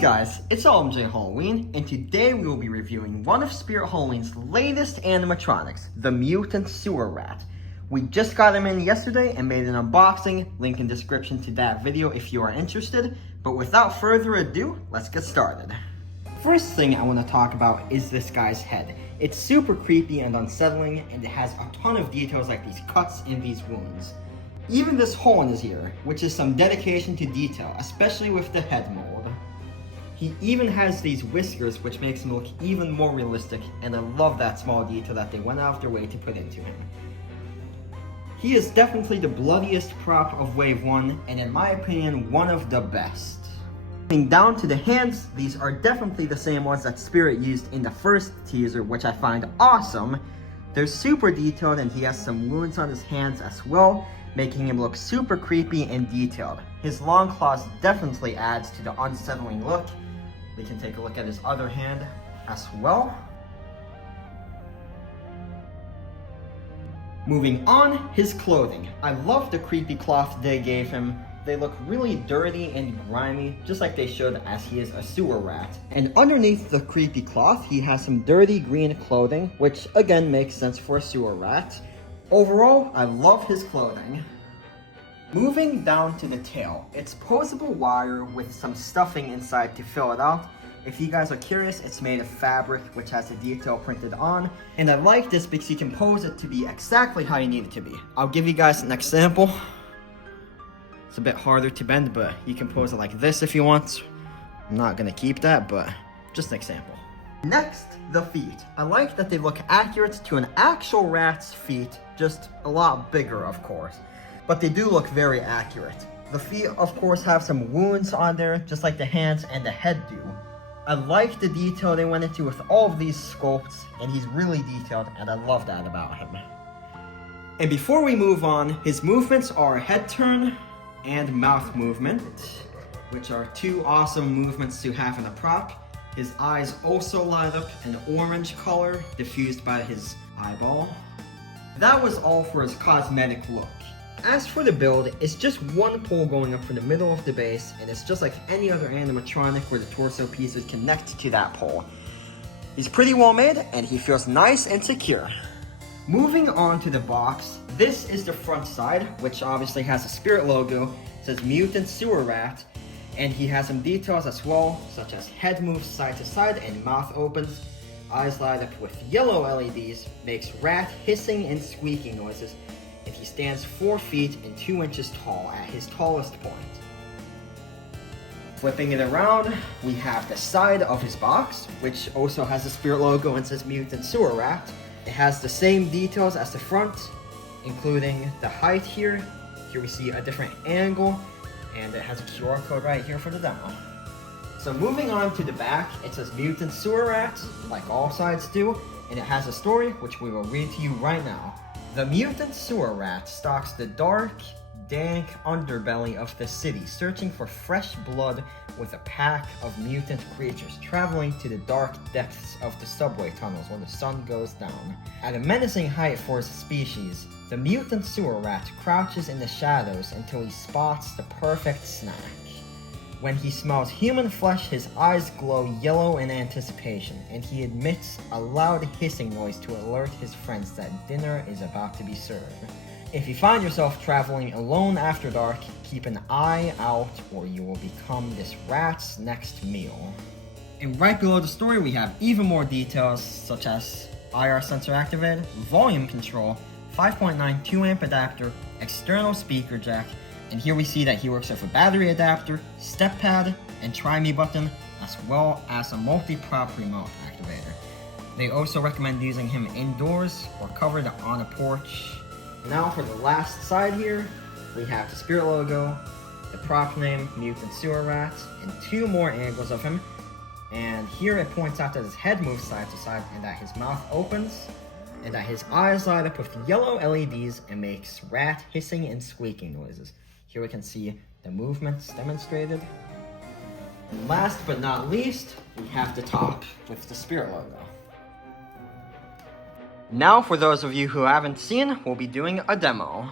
guys, it's OMJ Halloween, and today we will be reviewing one of Spirit Halloween's latest animatronics, the Mutant Sewer Rat. We just got him in yesterday and made an unboxing, link in description to that video if you are interested, but without further ado, let's get started. First thing I want to talk about is this guy's head. It's super creepy and unsettling, and it has a ton of details like these cuts and these wounds. Even this hole in his ear, which is some dedication to detail, especially with the head mold. He even has these whiskers, which makes him look even more realistic, and I love that small detail that they went out of their way to put into him. He is definitely the bloodiest prop of Wave 1, and in my opinion, one of the best. Coming down to the hands, these are definitely the same ones that Spirit used in the first teaser, which I find awesome. They're super detailed, and he has some wounds on his hands as well, making him look super creepy and detailed. His long claws definitely adds to the unsettling look. We can take a look at his other hand as well. Moving on, his clothing. I love the creepy cloth they gave him. They look really dirty and grimy, just like they should, as he is a sewer rat. And underneath the creepy cloth, he has some dirty green clothing, which again makes sense for a sewer rat. Overall, I love his clothing. Moving down to the tail, it's posable wire with some stuffing inside to fill it out. If you guys are curious, it's made of fabric which has a detail printed on. And I like this because you can pose it to be exactly how you need it to be. I'll give you guys an example. It's a bit harder to bend, but you can pose it like this if you want. I'm not gonna keep that, but just an example. Next, the feet. I like that they look accurate to an actual rat's feet, just a lot bigger, of course. But they do look very accurate. The feet, of course, have some wounds on there, just like the hands and the head do. I like the detail they went into with all of these sculpts, and he's really detailed, and I love that about him. And before we move on, his movements are head turn and mouth movement, which are two awesome movements to have in a prop. His eyes also light up an orange color, diffused by his eyeball. That was all for his cosmetic look. As for the build, it's just one pole going up from the middle of the base, and it's just like any other animatronic where the torso pieces connect to that pole. He's pretty well made, and he feels nice and secure. Moving on to the box, this is the front side, which obviously has a Spirit logo. It says Mutant Sewer Rat, and he has some details as well, such as head moves side to side and mouth opens. Eyes light up with yellow LEDs, makes rat hissing and squeaking noises, and he stands 4 feet and 2 inches tall at his tallest point. Flipping it around, we have the side of his box, which also has the Spirit logo and says Mutant Sewer Rat. It has the same details as the front, including the height here. Here we see a different angle, and it has a QR code right here for the demo. So moving on to the back, it says Mutant Sewer Rat, like all sides do, and it has a story which we will read to you right now. The Mutant Sewer Rat stalks the dark, dank underbelly of the city, searching for fresh blood with a pack of mutant creatures, traveling to the dark depths of the subway tunnels when the sun goes down. At a menacing height for his species, the Mutant Sewer Rat crouches in the shadows until he spots the perfect snack. When he smells human flesh, his eyes glow yellow in anticipation, and he emits a loud hissing noise to alert his friends that dinner is about to be served. If you find yourself traveling alone after dark, keep an eye out or you will become this rat's next meal. And right below the story we have even more details such as IR sensor activated, volume control, 5.9 2-amp adapter, external speaker jack, and here we see that he works with a battery adapter, step pad, and try me button, as well as a multi-prop remote activator. They also recommend using him indoors or covered on a porch. Now for the last side here, we have the Spirit logo, the prop name, Mutant Sewer Rat, and 2 more angles of him. And here it points out that his head moves side to side and that his mouth opens, and that his eyes light up with yellow LEDs and makes rat hissing and squeaking noises. Here we can see the movements demonstrated. And last but not least, we have the top with the Spirit logo. Now for those of you who haven't seen, we'll be doing a demo.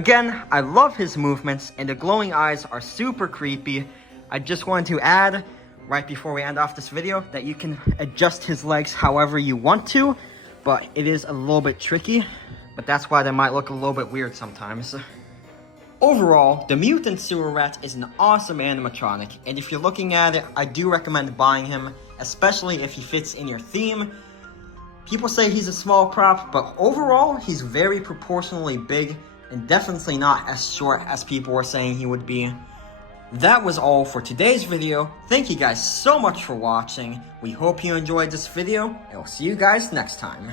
Again, I love his movements, and the glowing eyes are super creepy. I just wanted to add, right before we end off this video, that you can adjust his legs however you want to, but it is a little bit tricky, but that's why they might look a little bit weird sometimes. Overall, the Mutant Sewer Rat is an awesome animatronic, and if you're looking at it, I do recommend buying him, especially if he fits in your theme. People say he's a small prop, but overall, he's very proportionally big, and definitely not as short as people were saying he would be. That was all for today's video. Thank you guys so much for watching. We hope you enjoyed this video, and we'll see you guys next time.